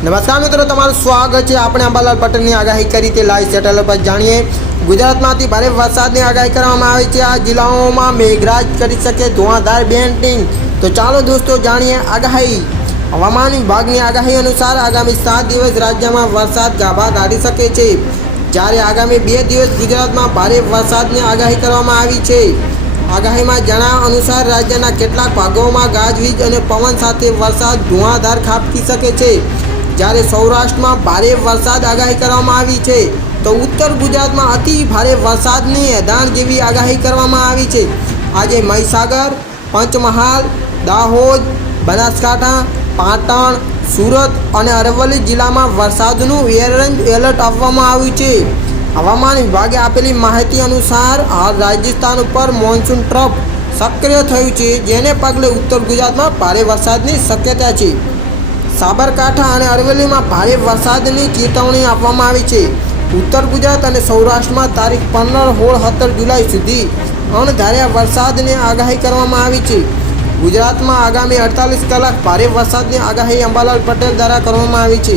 નમસ્કાર મિત્રો, તમારું સ્વાગત છે. આપણે અંબાલાલ પટેલની આગાહી કરી તે લાઈવ સેટેલાઇટ પર જાણીએ. ગુજરાતમાંથી ભારે વરસાદની આગાહી કરવામાં આવી છે. આ જિલ્લાઓમાં મેઘરાજ કરી શકે ધુઆધાર બેન્ટિંગ. તો ચાલો દોસ્તો, જાણીએ આગાહી. હવામાન વિભાગની આગાહી અનુસાર આગામી સાત દિવસ રાજ્યમાં વરસાદ ગાભા કાઢી શકે છે. જ્યારે આગામી બે દિવસ ગુજરાતમાં ભારે વરસાદની આગાહી કરવામાં આવી છે. આગાહીમાં જણાવ્યા અનુસાર રાજ્યના કેટલાક ભાગોમાં ગાજવીજ અને પવન સાથે વરસાદ ધુઆધાર ખાબકી શકે છે. જ્યારે સૌરાષ્ટ્રમાં ભારે વરસાદ આગાહી કરવામાં આવી છે, તો ઉત્તર ગુજરાતમાં અતિ ભારે વરસાદની એધાણ જેવી આગાહી કરવામાં આવી છે. આજે મહીસાગર, પંચમહાલ, દાહોદ, બનાસકાંઠા, પાટણ, સુરત અને અરવલ્લી જિલ્લામાં વરસાદનું ઓરેન્જ એલર્ટ આપવામાં આવ્યું છે. હવામાન વિભાગે આપેલી માહિતી અનુસાર, હાલ રાજસ્થાન ઉપર મોન્સૂન ટ્રફ સક્રિય થયું છે, જેને પગલે ઉત્તર ગુજરાતમાં ભારે વરસાદની શક્યતા છે. સાબરકાંઠા અને અરવલ્લીમાં ભારે વરસાદની ચેતવણી આપવામાં આવી છે. ઉત્તર ગુજરાત અને સૌરાષ્ટ્રમાં તારીખ પંદર હોળ સત્તર જુલાઈ સુધી અણધાર્યા વરસાદની આગાહી કરવામાં આવી છે. ગુજરાતમાં આગામી અડતાલીસ કલાક ભારે વરસાદની આગાહી અંબાલાલ પટેલ દ્વારા કરવામાં આવી છે.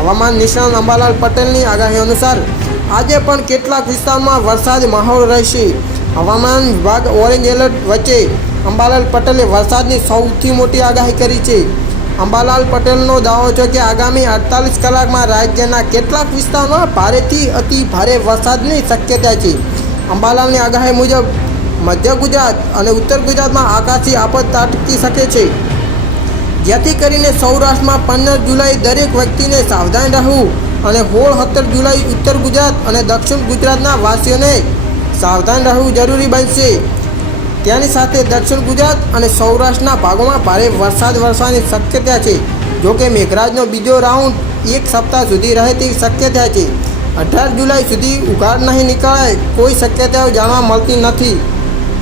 હવામાન નિષ્ણાત અંબાલાલ પટેલની આગાહી અનુસાર આજે પણ કેટલાક વિસ્તારમાં વરસાદ માહોલ રહેશે. હવામાન વિભાગ ઓરેન્જ એલર્ટ વચ્ચે અંબાલાલ પટેલે વરસાદની સૌથી મોટી આગાહી કરી છે. અંબાલાલ પટેલનો દાવો છે કે આગામી અડતાલીસ કલાકમાં રાજ્યના કેટલાક વિસ્તારોમાં ભારેથી અતિ ભારે વરસાદની શક્યતા છે. અંબાલાલની આગાહી મુજબ, મધ્ય ગુજરાત અને ઉત્તર ગુજરાતમાં આકાશી આફત તાટકી શકે છે. જેથી કરીને સૌરાષ્ટ્રમાં પંદર જુલાઈ દરેક વ્યક્તિને સાવધાન રહેવું અને સોળ સત્તર જુલાઈ ઉત્તર ગુજરાત અને દક્ષિણ ગુજરાતના વાસીઓને સાવધાન રહેવું જરૂરી બનશે. તેની સાથે દક્ષિણ ગુજરાત અને સૌરાષ્ટ્રના ભાગોમાં ભારે વરસાદ વરસવાની શક્યતા છે. જોકે મેઘરાજનો બીજો રાઉન્ડ એક સપ્તાહ સુધી રહે તેવી શક્યતા છે. અઢાર જુલાઈ સુધી ઉઘાડ નહીં નીકળાય કોઈ શક્યતાઓ જાણવા મળતી નથી.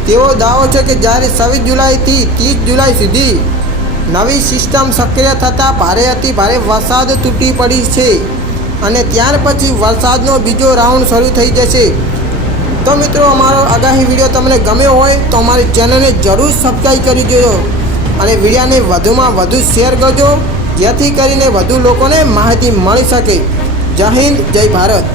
તેવો દાવો છે કે જ્યારે છવ્વીસ જુલાઈથી ત્રીસ જુલાઈ સુધી નવી સિસ્ટમ સક્રિય થતાં ભારે અતિ ભારે વરસાદ તૂટી પડી છે અને ત્યાર પછી વરસાદનો બીજો રાઉન્ડ શરૂ થઈ જશે. તો મિત્રો, અમારો આગાહી વીડિયો તમને ગમ્યો હોય તો અમારી ચેનલને જરૂર સબસ્ક્રાઈબ કરી દેજો અને વિડીયાને વધુમાં વધુ શેર કરજો, જેથી કરીને વધુ લોકોને માહિતી મળી શકે. જય હિન્દ, જય ભારત.